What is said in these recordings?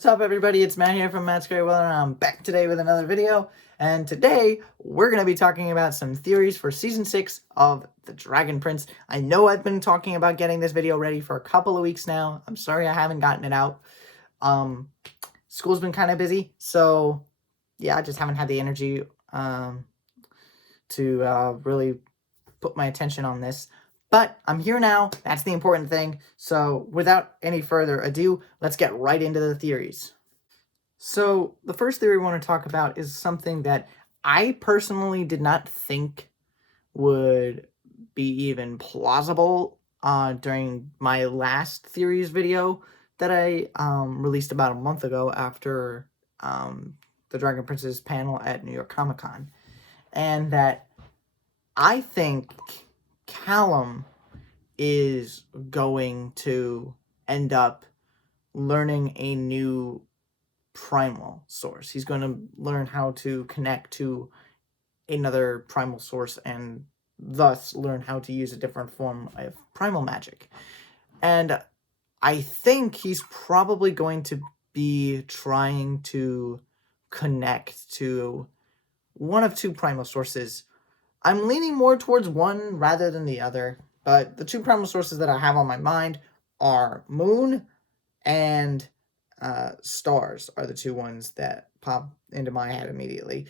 What's up, everybody? It's Matt here from Matt's Great Well, and I'm back today with another video. And today, we're going to be talking about some theories for Season 6 of The Dragon Prince. I know I've been talking about getting this video ready for a couple of weeks now. I'm sorry I haven't gotten it out. School's been kind of busy, so yeah, I just haven't had the energy to really put my attention on this. But I'm here now. That's the important thing. So without any further ado, let's get right into the theories. So the first theory we want to talk about is something that I personally did not think would be even plausible during my last theories video that I released about a month ago after the Dragon Prince's panel at New York Comic Con. And that I think Callum is going to end up learning a new primal source. He's going to learn how to connect to another primal source and thus learn how to use a different form of primal magic. And I think he's probably going to be trying to connect to one of two primal sources. I'm leaning more towards one rather than the other, but the two primal sources that I have on my mind are moon and stars are the two ones that pop into my head immediately.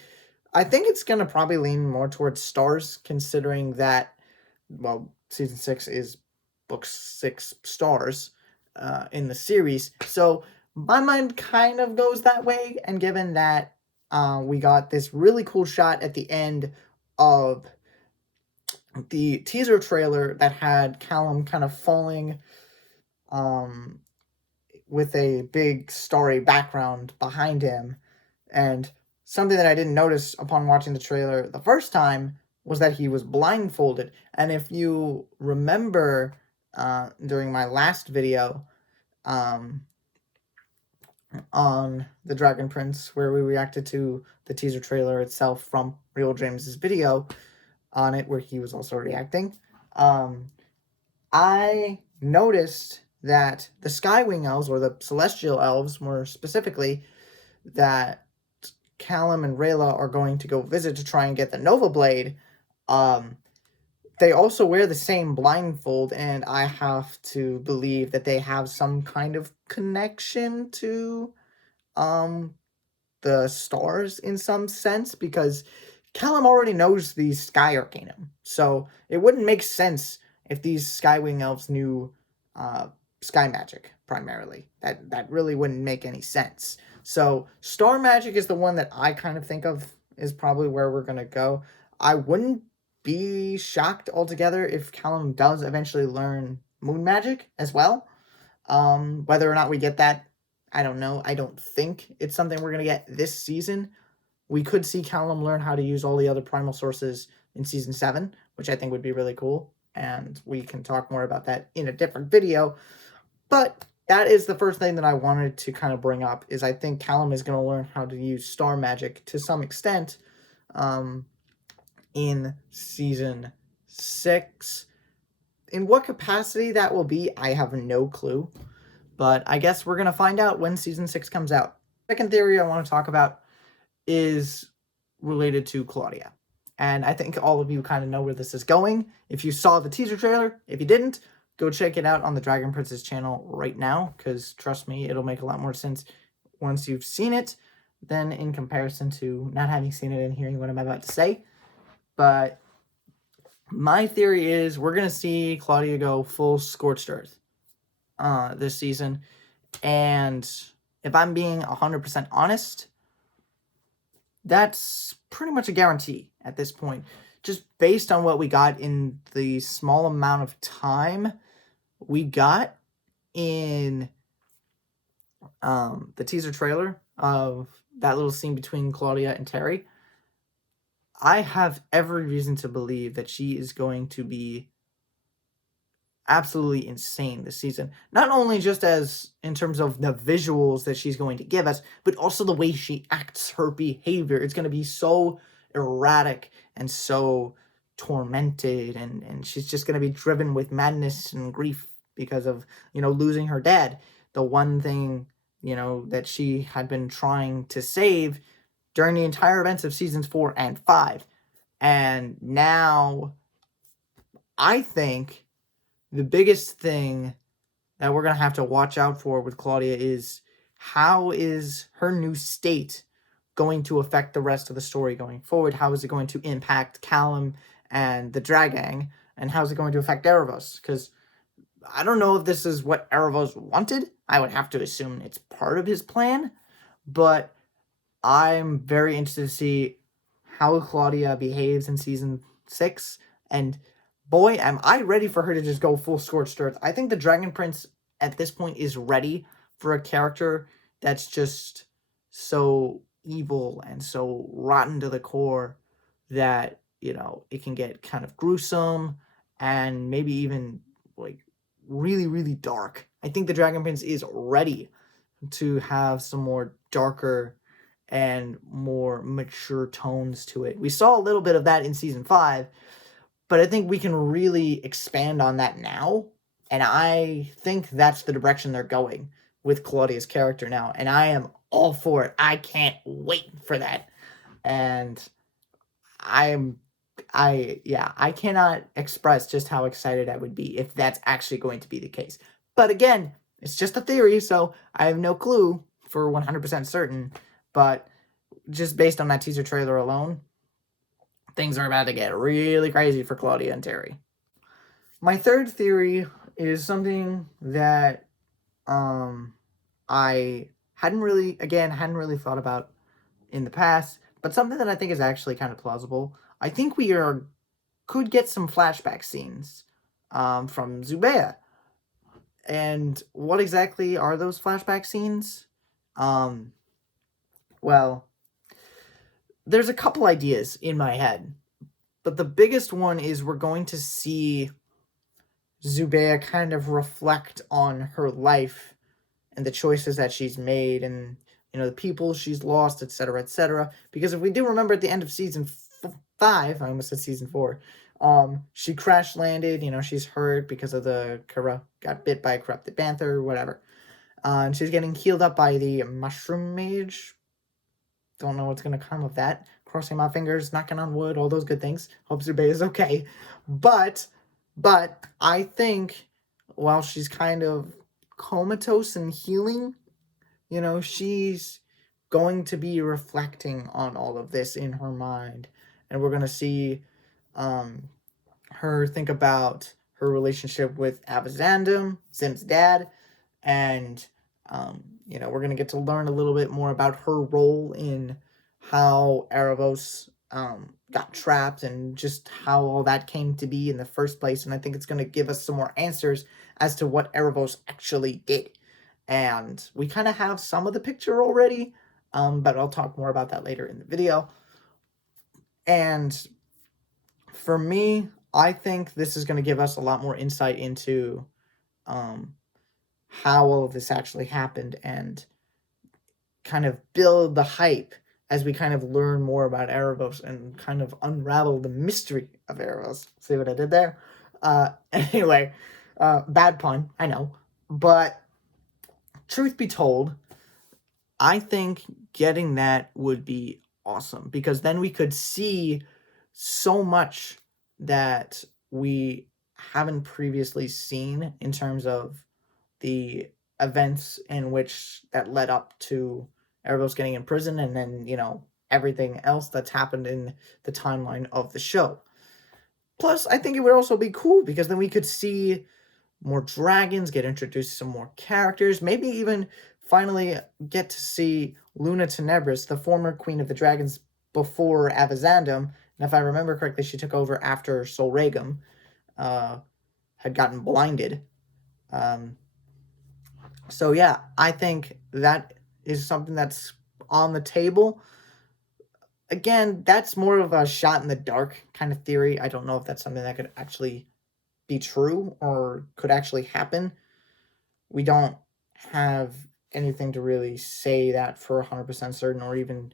I think it's going to probably lean more towards stars, considering that, well, Season 6 is Book 6 stars in the series. So my mind kind of goes that way, and given that we got this really cool shot at the end of the teaser trailer that had Callum kind of falling with a big starry background behind him, and something that I didn't notice upon watching the trailer the first time was that he was blindfolded. And if you remember during my last video on the Dragon Prince, where we reacted to the teaser trailer itself from Real James's video on it, where he was also reacting, I noticed that the Skywing Elves, or the Celestial Elves more specifically, that Callum and Rayla are going to go visit to try and get the Nova Blade, they also wear the same blindfold, and I have to believe that they have some kind of connection to the stars in some sense, because Callum already knows the Sky Arcanum, so it wouldn't make sense if these Skywing Elves knew sky magic primarily. That really wouldn't make any sense. So star magic is the one that I kind of think of is probably where we're going to go. I wouldn't be shocked altogether if Callum does eventually learn moon magic as well. Whether or not we get that, I don't know. I don't think it's something we're going to get this season. We could see Callum learn how to use all the other primal sources in Season 7, which I think would be really cool. And we can talk more about that in a different video. But that is the first thing that I wanted to kind of bring up, is I think Callum is going to learn how to use star magic to some extent in Season 6. In what capacity that will be, I have no clue. But I guess we're going to find out when Season 6 comes out. Second theory I want to talk about is related to Claudia. And I think all of you kind of know where this is going if you saw the teaser trailer. If you didn't, go check it out on the Dragon Prince's channel right now, because trust me, it'll make a lot more sense once you've seen it than in comparison to not having seen it and hearing what I'm about to say. But my theory is we're going to see Claudia go full Scorched Earth this season. And if I'm being 100% honest, that's pretty much a guarantee at this point. Just based on what we got in the small amount of time we got in the teaser trailer of that little scene between Claudia and Terry, I have every reason to believe that she is going to be absolutely insane this season. Not only just as in terms of the visuals that she's going to give us, but also the way she acts, her behavior. It's going to be so erratic and so tormented, and she's just going to be driven with madness and grief because of, losing her dad. The one thing that she had been trying to save during the entire events of seasons 4 and 5. And now I think the biggest thing that we're going to have to watch out for with Claudia is how is her new state going to affect the rest of the story going forward? How is it going to impact Callum and the Dragang? And how is it going to affect Erebos? Because I don't know if this is what Erebos wanted. I would have to assume it's part of his plan. But I'm very interested to see how Claudia behaves in season 6. And boy, am I ready for her to just go full scorched earth. I think the Dragon Prince at this point is ready for a character that's just so evil and so rotten to the core that, it can get kind of gruesome and maybe even like really, really dark. I think the Dragon Prince is ready to have some more darker and more mature tones to it. We saw a little bit of that in season 5, but I think we can really expand on that now. And I think that's the direction they're going with Claudia's character now. And I am all for it. I can't wait for that. And I cannot express just how excited I would be if that's actually going to be the case. But again, it's just a theory, so I have no clue for 100% certain. But just based on that teaser trailer alone, things are about to get really crazy for Claudia and Terry. My third theory is something that I hadn't really thought about in the past, but something that I think is actually kind of plausible. I think we could get some flashback scenes from Zubeia. And what exactly are those flashback scenes? Well, there's a couple ideas in my head, but the biggest one is we're going to see Zubeia kind of reflect on her life and the choices that she's made and, the people she's lost, etc., etc. Because if we do remember at the end of season 5, I almost said season 4, she crash landed, she's hurt because of got bit by a corrupted panther or whatever. And she's getting healed up by the mushroom mage. Don't know what's going to come of that. Crossing my fingers, knocking on wood, all those good things. Hope Zubeia is okay. But I think while she's kind of comatose and healing, she's going to be reflecting on all of this in her mind. And we're going to see her think about her relationship with Avazandum, Zim's dad, and we're going to get to learn a little bit more about her role in how Erebos got trapped and just how all that came to be in the first place. And I think it's going to give us some more answers as to what Erebos actually did. And we kind of have some of the picture already, but I'll talk more about that later in the video. And for me, I think this is going to give us a lot more insight into how all of this actually happened and kind of build the hype as we kind of learn more about Erebos and kind of unravel the mystery of Erebos. See what I did there? Anyway, bad pun, I know. But truth be told, I think getting that would be awesome because then we could see so much that we haven't previously seen in terms of the events in which that led up to Erebos getting in prison and then, everything else that's happened in the timeline of the show. Plus, I think it would also be cool because then we could see more dragons, get introduced to some more characters, maybe even finally get to see Luna Tenebris, the former Queen of the Dragons before Avazandum. And if I remember correctly, she took over after Sol Regum had gotten blinded. So yeah, I think that is something that's on the table. Again, that's more of a shot in the dark kind of theory. I don't know if that's something that could actually be true or could actually happen. We don't have anything to really say that for 100% certain or even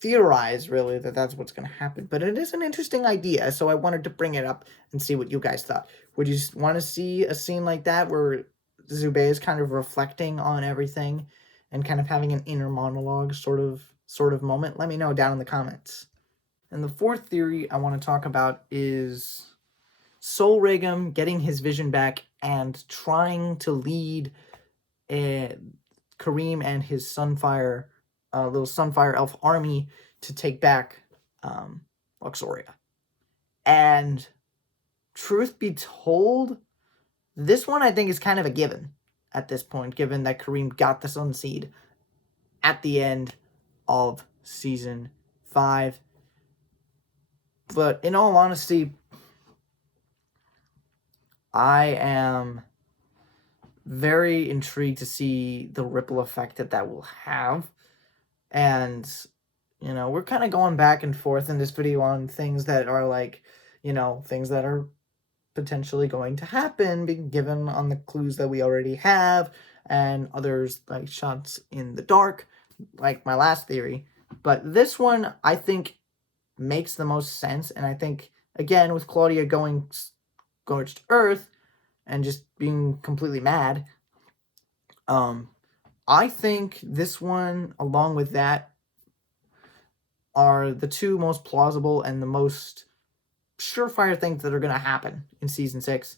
theorize really that that's what's going to happen. But it is an interesting idea, so I wanted to bring it up and see what you guys thought. Would you want to see a scene like that where Zubeia is kind of reflecting on everything and kind of having an inner monologue sort of moment? Let me know down in the comments. And the fourth theory I want to talk about is Sol Regum getting his vision back and trying to lead Kareem and his Sunfire, little Sunfire Elf army to take back Luxoria. And truth be told, this one I think is kind of a given at this point, given that Kareem got the Sun Seed at the end of Season 5. But in all honesty, I am very intrigued to see the ripple effect that will have. And, you know, we're kind of going back and forth in this video on things that are like, you know, things that are potentially going to happen, being given on the clues that we already have, and others like shots in the dark, like my last theory. But this one, I think, makes the most sense, and I think, again, with Claudia going scorched earth and just being completely mad, I think this one, along with that, are the two most plausible and the most surefire things that are going to happen in Season 6.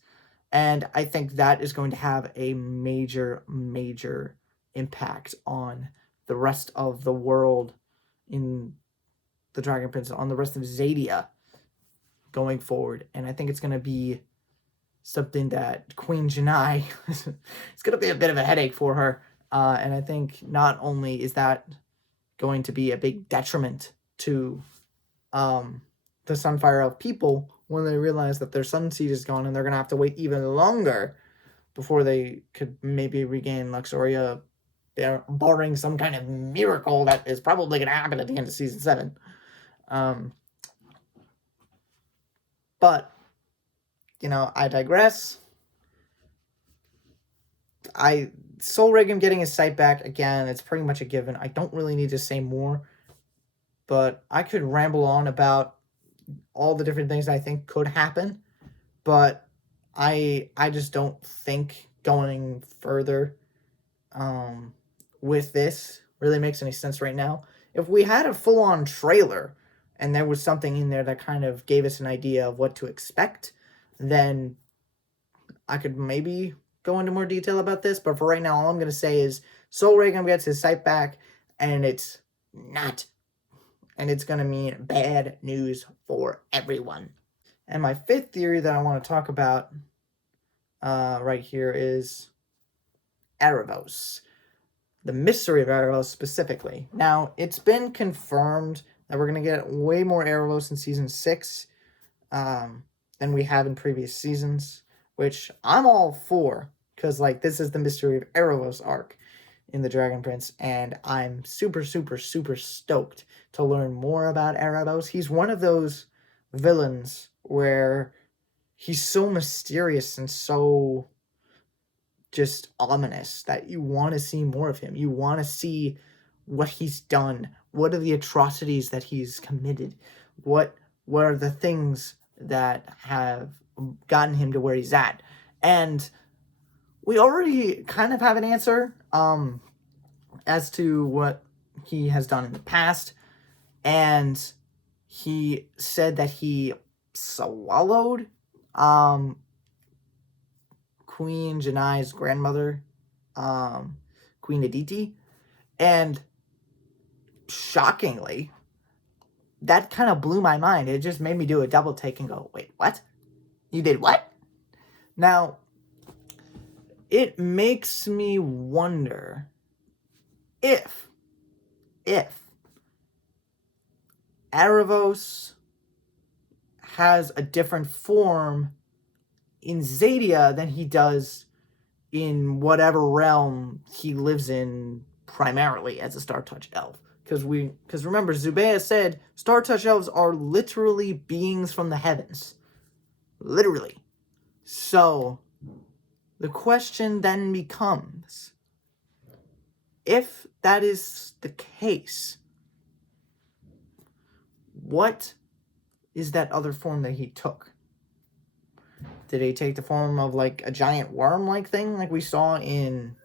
And I think that is going to have a major, major impact on the rest of the world in the Dragon Prince, on the rest of Zadia going forward. And I think it's going to be something that Queen Janai, it's going to be a bit of a headache for her. And I think not only is that going to be a big detriment to the Sunfire Elf people when they realize that their Sun Seed is gone and they're going to have to wait even longer before they could maybe regain Luxoria, barring some kind of miracle that is probably going to happen at the end of Season 7. But, you know, I digress. Sol Regum getting his sight back, again, it's pretty much a given. I don't really need to say more, but I could ramble on about all the different things I think could happen, but I just don't think going further with this really makes any sense right now. If we had a full-on trailer and there was something in there that kind of gave us an idea of what to expect, then I could maybe go into more detail about this. But for right now, all I'm going to say is Sol Regum gets his sight back, and it's going to mean bad news for everyone. And my fifth theory that I want to talk about right here is Erebos. The mystery of Erebos specifically. Now, it's been confirmed that we're going to get way more Erebos in Season 6 than we have in previous seasons, which I'm all for, because, like, this is the mystery of Erebos arc in the Dragon Prince, and I'm super, super, super stoked to learn more about Erebos. He's one of those villains where he's so mysterious and so just ominous that you want to see more of him. You want to see what he's done. What are the atrocities that he's committed? What are the things that have gotten him to where he's at? And we already kind of have an answer as to what he has done in the past. And he said that he swallowed Queen Janai's grandmother, Queen Aditi. And shockingly, that kind of blew my mind. It just made me do a double take and go, wait, what? You did what? Now, it makes me wonder if Erebos has a different form in Zadia than he does in whatever realm he lives in primarily as a Star Touch elf. Because remember, Zubeia said Star Touch elves are literally beings from the heavens. Literally. So, the question then becomes, if that is the case, what is that other form that he took? Did he take the form of, like, a giant worm-like thing like we saw in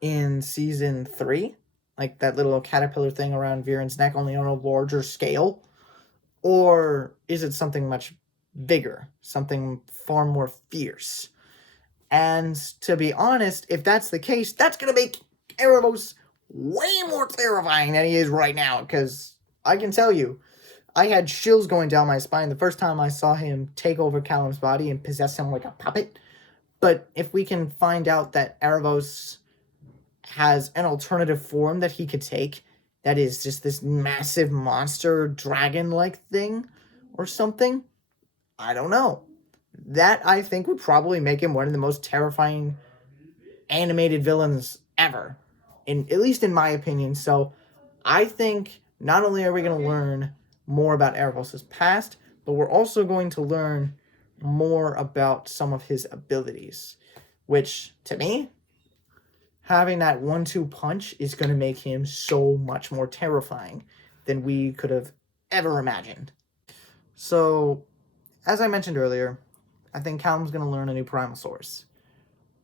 in season 3, like that little caterpillar thing around Viren's neck, only on a larger scale? Or is it something much bigger, something far more fierce? And to be honest, if that's the case, that's going to make Erebos way more terrifying than he is right now. Because I can tell you, I had chills going down my spine the first time I saw him take over Callum's body and possess him like a puppet. But if we can find out that Erebos has an alternative form that he could take, that is just this massive monster dragon-like thing or something, I don't know. That, I think, would probably make him one of the most terrifying animated villains ever, at least in my opinion. So I think not only are we going to learn more about Erebos' past, but we're also going to learn more about some of his abilities, which, to me, having that 1-2 punch is going to make him so much more terrifying than we could have ever imagined. So, as I mentioned earlier, I think Callum's going to learn a new primal source.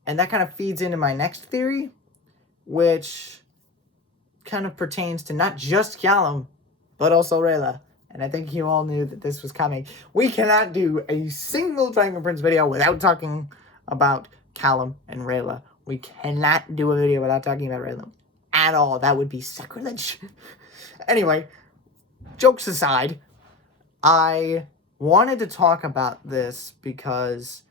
And that kind of feeds into my next theory, which kind of pertains to not just Callum, but also Rayla. And I think you all knew that this was coming. We cannot do a single Dragon Prince video without talking about Callum and Rayla. We cannot do a video without talking about Rayla at all. That would be sacrilege. Anyway, jokes aside, I wanted to talk about this because,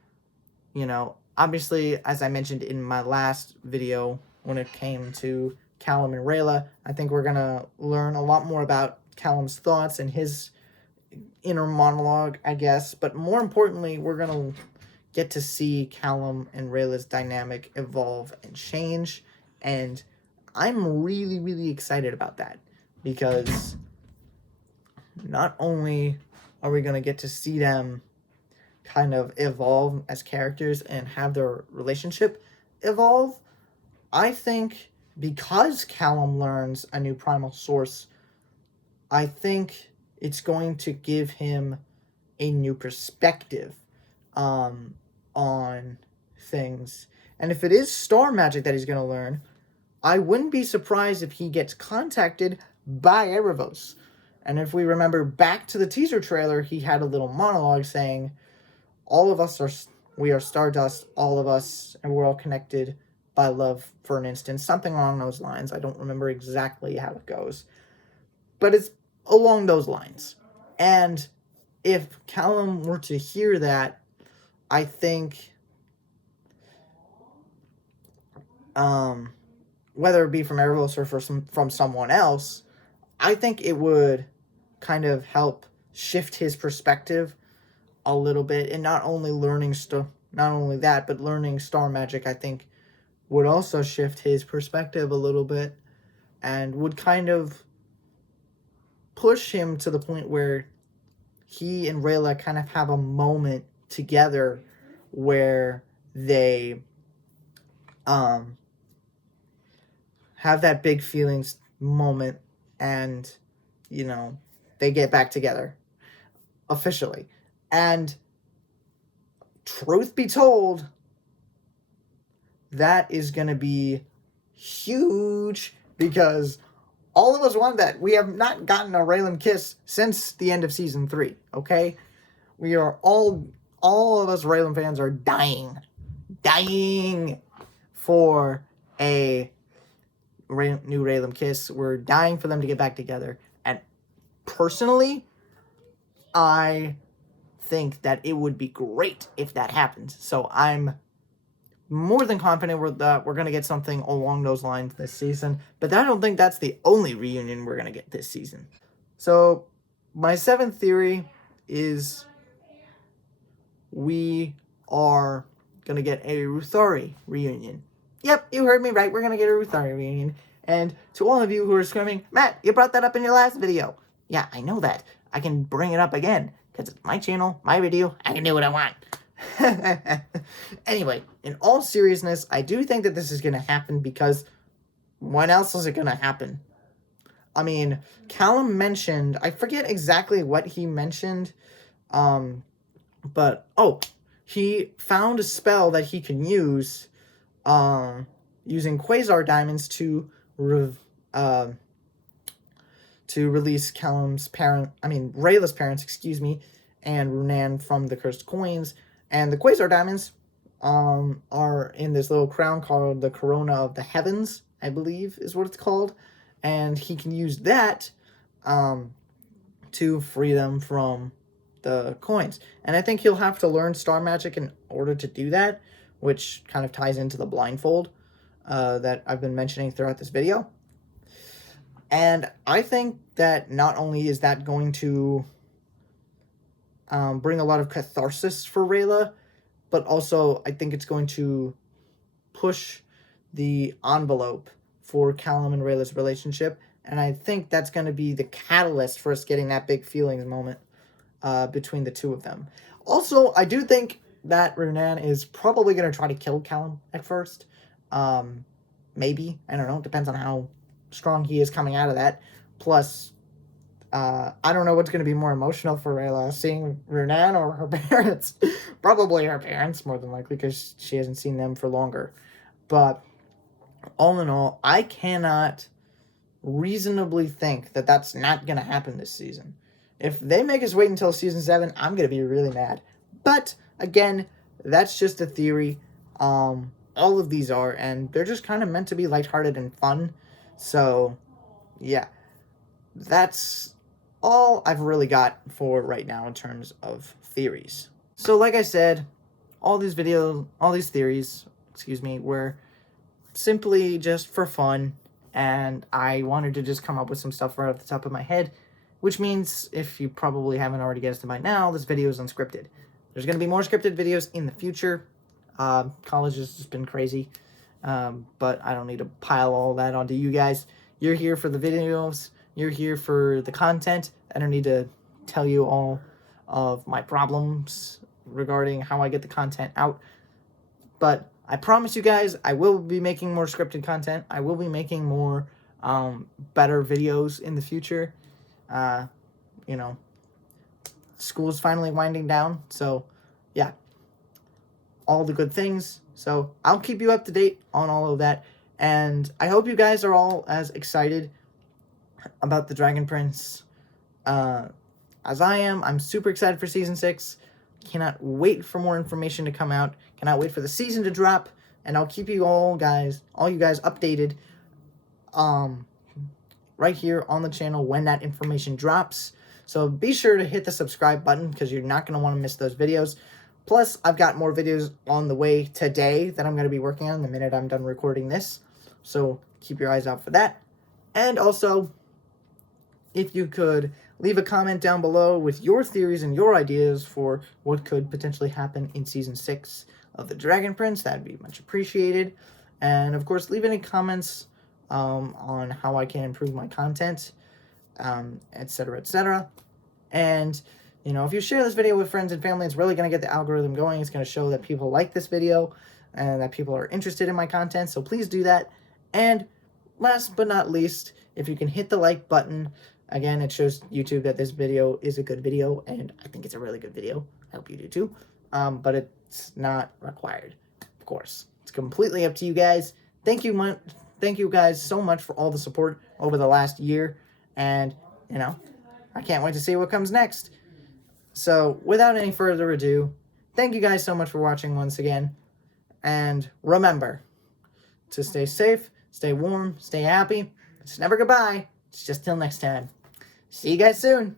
obviously, as I mentioned in my last video, when it came to Callum and Rayla, I think we're going to learn a lot more about Callum's thoughts and his inner monologue, I guess. But more importantly, we're going to get to see Callum and Rayla's dynamic evolve and change. And I'm really, really excited about that. Because not only are we going to get to see them kind of evolve as characters and have their relationship evolve, I think because Callum learns a new primal source, I think it's going to give him a new perspective on things. And if it is star magic that he's going to learn, I wouldn't be surprised if he gets contacted by Erebos. And if we remember back to the teaser trailer, he had a little monologue saying, we are Stardust, all of us, and we're all connected by love, for an instance. Something along those lines. I don't remember exactly how it goes. But it's along those lines. And if Callum were to hear that, I think, whether it be from Erebos or from someone else, I think it would kind of help shift his perspective a little bit. And not only that, but learning star magic, I think, would also shift his perspective a little bit and would kind of push him to the point where he and Rayla kind of have a moment together where they have that big feelings moment and, they get back together officially. And truth be told, that is going to be huge because all of us want that. We have not gotten a Raylan kiss since the end of season 3, okay? We are all of us Raylan fans are dying for a new Raylan kiss. We're dying for them to get back together. And personally, I think that it would be great if that happens. So I'm more than confident that we're going to get something along those lines this season. But I don't think that's the only reunion we're going to get this season. So my 7th theory is we are going to get a Ruthari reunion. Yep, you heard me right. We're going to get a Ruthari reunion. And to all of you who are screaming, Matt, you brought that up in your last video. Yeah, I know that. I can bring it up again because it's my channel, my video. I can do what I want. Anyway, in all seriousness, I do think that this is going to happen because when else is it going to happen? I mean, Callum mentioned, I forget exactly what he mentioned, but, he found a spell that he can use, using quasar diamonds to release Rayla's parents, excuse me, and Runan from the cursed coins. And the quasar diamonds are in this little crown called the Corona of the Heavens, I believe is what it's called. And he can use that to free them from the coins. And I think he'll have to learn star magic in order to do that, which kind of ties into the blindfold that I've been mentioning throughout this video. And I think that not only is that going to bring a lot of catharsis for Rayla, but also I think it's going to push the envelope for Callum and Rayla's relationship. And I think that's going to be the catalyst for us getting that big feelings moment between the two of them. Also, I do think that Runan is probably going to try to kill Callum at first. Maybe. I don't know. Depends on how strong he is coming out of that. Plus, I don't know what's going to be more emotional for Rayla, seeing Runan or her parents. Probably her parents, more than likely, because she hasn't seen them for longer. But all in all, I cannot reasonably think that that's not going to happen this season. If they make us wait until season 7, I'm going to be really mad. But, again, that's just a theory. All of these are, and they're just kind of meant to be lighthearted and fun. So, yeah. That's all I've really got for right now in terms of theories. So, like I said, all these theories, were simply just for fun, and I wanted to just come up with some stuff right off the top of my head, which means, if you probably haven't already guessed it by now, this video is unscripted. There's going to be more scripted videos in the future. College has just been crazy, but I don't need to pile all that onto you guys. You're here for the videos. You're here for the content. I don't need to tell you all of my problems regarding how I get the content out. But I promise you guys, I will be making more scripted content. I will be making more better videos in the future. School's finally winding down. So, yeah. All the good things. So, I'll keep you up to date on all of that. And I hope you guys are all as excited about the Dragon Prince as I am. I'm super excited for Season 6. Cannot wait for more information to come out. Cannot wait for the season to drop. And I'll keep you all you guys updated right here on the channel when that information drops. So be sure to hit the subscribe button because you're not going to want to miss those videos. Plus, I've got more videos on the way today that I'm going to be working on the minute I'm done recording this. So keep your eyes out for that. And also, if you could leave a comment down below with your theories and your ideas for what could potentially happen in Season 6 of The Dragon Prince, that would be much appreciated. And, of course, leave any comments on how I can improve my content, etc., etc. And, if you share this video with friends and family, it's really going to get the algorithm going. It's going to show that people like this video and that people are interested in my content. So please do that. And last but not least, if you can hit the like button, again, it shows YouTube that this video is a good video, and I think it's a really good video. I hope you do too. But it's not required, of course. It's completely up to you guys. Thank you guys so much for all the support over the last year, and, I can't wait to see what comes next. So, without any further ado, thank you guys so much for watching once again, and remember to stay safe, stay warm, stay happy. It's never goodbye. It's just till next time. See you guys soon.